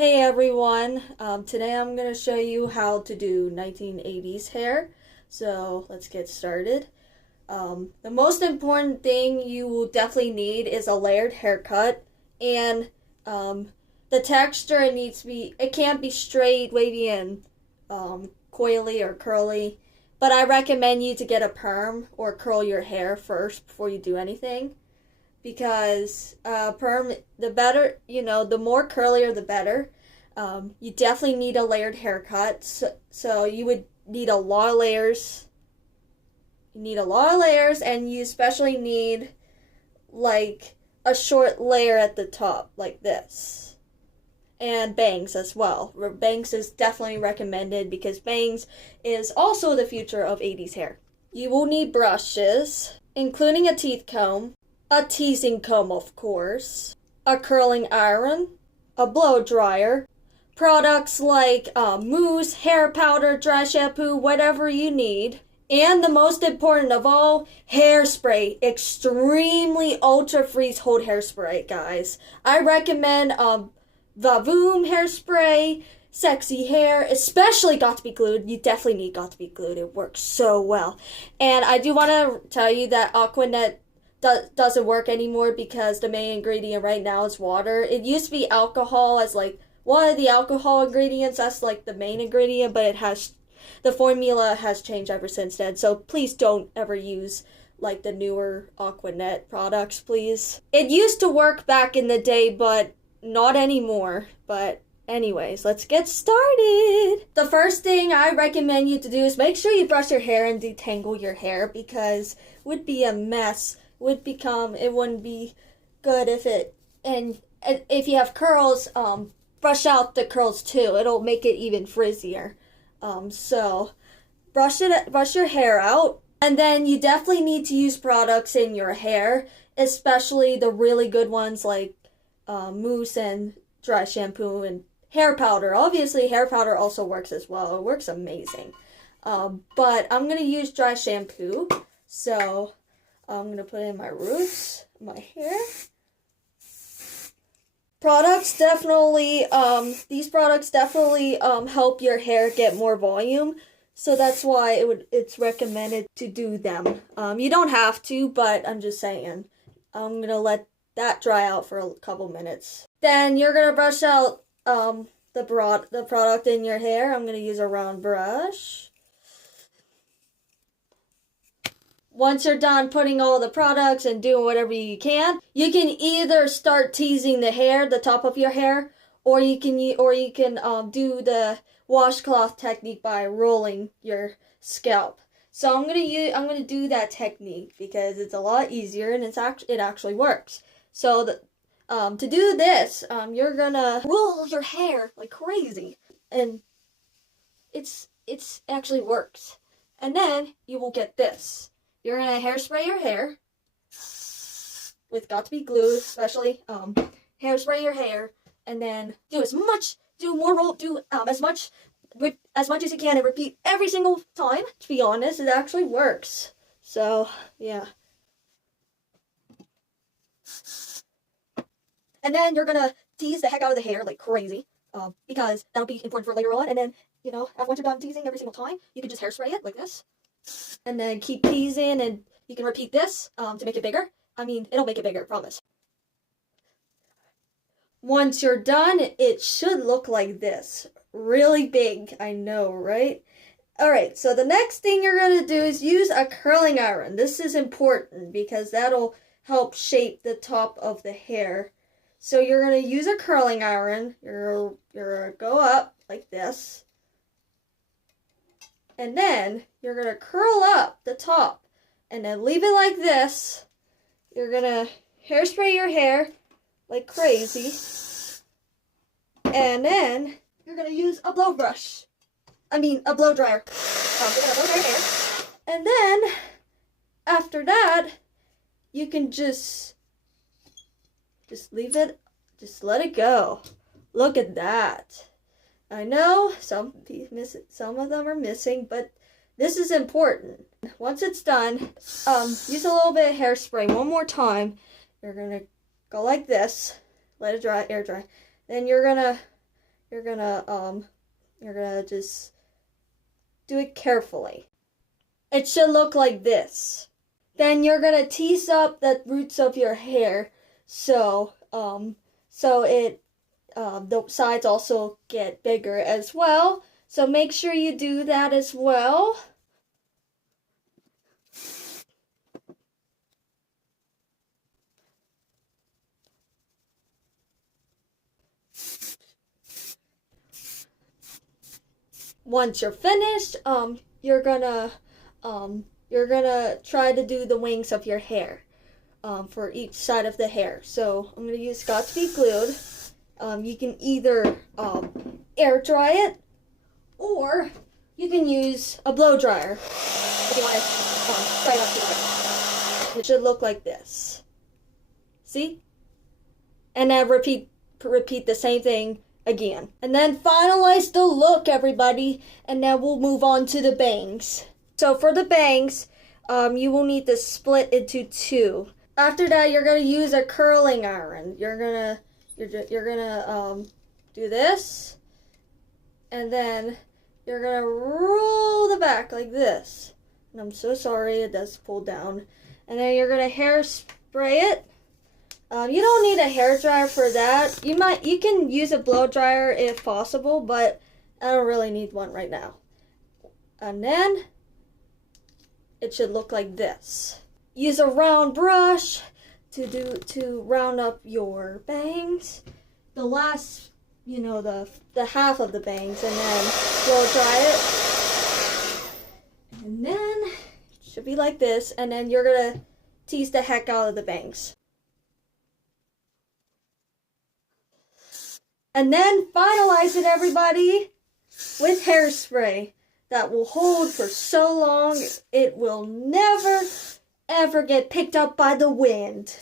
Hey everyone, today I'm going to show you how to do 1980s hair. So let's get started. The most important thing you will definitely need is a layered haircut, and the texture it can't be straight, wavy, and coily or curly. But I recommend you to get a perm or curl your hair first before you do anything, because perm, the better, the more curlier the better. You definitely need a layered haircut, so you would need a lot of layers. You need a lot of layers, and you especially need like a short layer at the top like this. And bangs as well. Bangs is definitely recommended because bangs is also the future of 80s hair. You will need brushes, including a teeth comb, a teasing comb of course, a curling iron, a blow dryer, products like mousse, hair powder, dry shampoo, whatever you need. And the most important of all, hairspray. Extremely ultra freeze hold hairspray, guys. I recommend Vavoom hairspray, sexy hair, especially got to be glued. You definitely need got to be glued. It works so well. And I do want to tell you that Aqua doesn't work anymore because the main ingredient right now is water. It used to be alcohol as like one of the alcohol ingredients. That's like the main ingredient, but the formula has changed ever since then. So please don't ever use like the newer Aquanet products, please. It used to work back in the day, but not anymore. But anyways, let's get started. The first thing I recommend you to do is make sure you brush your hair and detangle your hair, because it would be a mess. It wouldn't be good if you have curls, brush out the curls too. It'll make it even frizzier. So brush your hair out, and then you definitely need to use products in your hair, especially the really good ones like mousse and dry shampoo and hair powder. Obviously, hair powder also works as well. It works amazing. But I'm gonna use dry shampoo, so I'm gonna put in my roots, my hair. These products definitely help your hair get more volume, so that's why it's recommended to do them. You don't have to, but I'm just saying. I'm gonna let that dry out for a couple minutes. Then you're gonna brush out the product in your hair. I'm gonna use a round brush. Once you're done putting all the products and doing whatever you can either start teasing the hair, the top of your hair, or you can do the washcloth technique by rolling your scalp. So I'm gonna do that technique because it's a lot easier and it actually works. So to do this, you're gonna roll your hair like crazy, and it's actually works. And then you will get this. You're gonna hairspray your hair with got to be glue, especially hairspray your hair, and then do as much as you can, and repeat every single time. To be honest, it actually works. So yeah. And then you're gonna tease the heck out of the hair like crazy, because that'll be important for later on. And then once you're done teasing every single time, you can just hairspray it like this. And then keep teasing, and you can repeat this to make it bigger. I mean, it'll make it bigger, promise. Once you're done, it should look like this. Really big, I know, right? Alright, so the next thing you're going to do is use a curling iron. This is important because that'll help shape the top of the hair. So you're going to use a curling iron. You're going to go up like this. And then you're going to curl up the top and then leave it like this. You're going to hairspray your hair like crazy. And then you're going to use a blow dryer. You're going to blow dry your hair. And then after that, you can just leave it, just let it go. Look at that. I know some of them are missing, but this is important. Once it's done, use a little bit of hairspray one more time. You're gonna go like this, let it dry, air dry. Then you're gonna you're gonna just do it carefully. It should look like this. Then you're gonna tease up the roots of your hair so the sides also get bigger as well. So make sure you do that as well. Once you're finished, you're gonna try to do the wings of your hair for each side of the hair. So I'm gonna use Scotch Tape glued. You can either air dry it, or you can use a blow dryer if you want to dry it up your hair. It should look like this. See? And then repeat the same thing again. And then finalize the look, everybody. And now we'll move on to the bangs. So for the bangs, you will need to split into two. After that, you're gonna use a curling iron. You're gonna do this, and then you're gonna roll the back like this. And I'm so sorry, it does pull down. And then you're gonna hairspray it. You don't need a hair dryer for that. You can use a blow dryer if possible, but I don't really need one right now. And then it should look like this. Use a round brush to round up your bangs. The last, the half of the bangs, and then blow dry it. And then it should be like this, and then you're gonna tease the heck out of the bangs. And then finalize it, everybody, with hairspray that will hold for so long it will never ever get picked up by the wind.